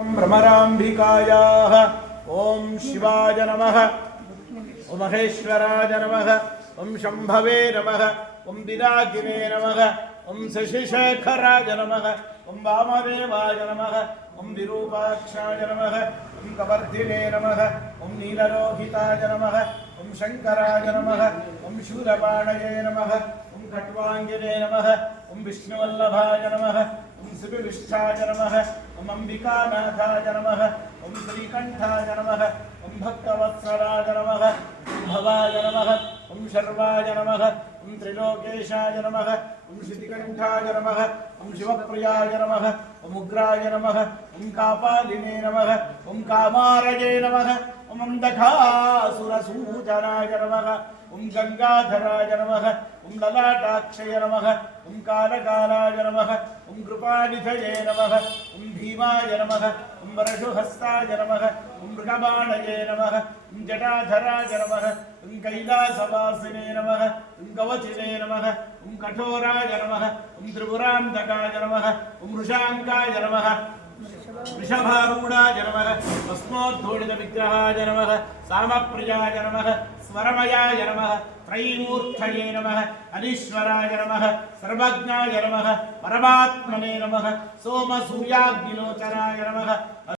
भ्रमराम्बिकायाः ओं शिवाय नमः ओं महेश्वराय नमः ओं शंभवे नमः ओं पिनाकिने नमः ओं शशिशेखराय नमः ओं वामदेवाय नमः ओं विरूपाक्षाय नमः ओं कवर्धिने नमः ओं नीललोहिताय नमः ओं शंकराय नमः ओं शूलपाणये नमः ओं खट्वांगिने नमः ओं विष्णुवल्लभाय नमः ओं शिवविष्ठाय नमः ओं अंबिकानाथाय नमः ओं श्रीकंठाय नमः ओं भक्तवत्सलाय नमः ओं भवाय नमः ओं शर्वाय नमः ओं त्रिलोकेशाय नमः ओं श्रीकंठाय नमः ओं शिवप्रियाय नमः ओं उग्राय नमः ओं कापालिने नमः ओं कामारये नमः ओं अंधकासुरसूचनाय नमः ओं गंगाधराय नमः ओं ललाटाक्षय नमः ओं कालकालाय नमः ओं कृपानिधये नमः ओं भीमाय नमः ओं वरषुहस्ताय नमः ओं मृगबाणये नमः ओं जटाधराय नमः ओं कैलासवासिने नमः ओं कवचिने नमः ओं कठोराय नमः ओं त्रिपुरान्तकाय नमः ओं वृषाङ्काय नमः वृषभारूढाय नमः भस्मोद्धूलितविग्रहाय नमः सामप्रियाय नमः स्वरमयाय नमः त्रयीमूर्तये नमः अनीश्वराय नमः सर्वज्ञाय नमः परमात्मने नमः सोमसूर्याग्निलोचनाय नमः